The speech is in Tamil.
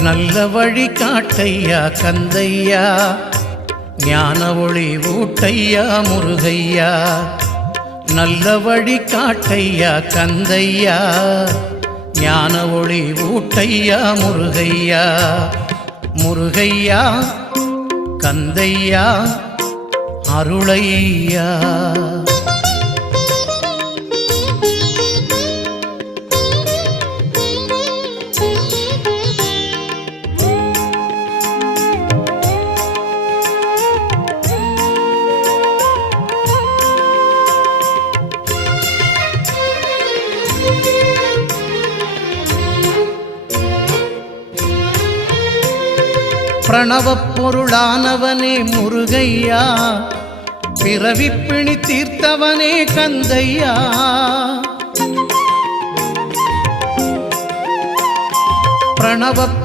நல்ல வழி காட்டையா கந்தையா, ஞான ஒளி ஊட்டையா முருகையா. நல்ல வழி காட்டையா கந்தையா, ஞான ஒளி ஊட்டையா முருகையா. முருகையா கந்தையா அருளையா. பிரணவப் பொருளானவனே முருகையா, பிறவிப் பிணி தீர்த்தவனே கந்தையா. பிரணவப்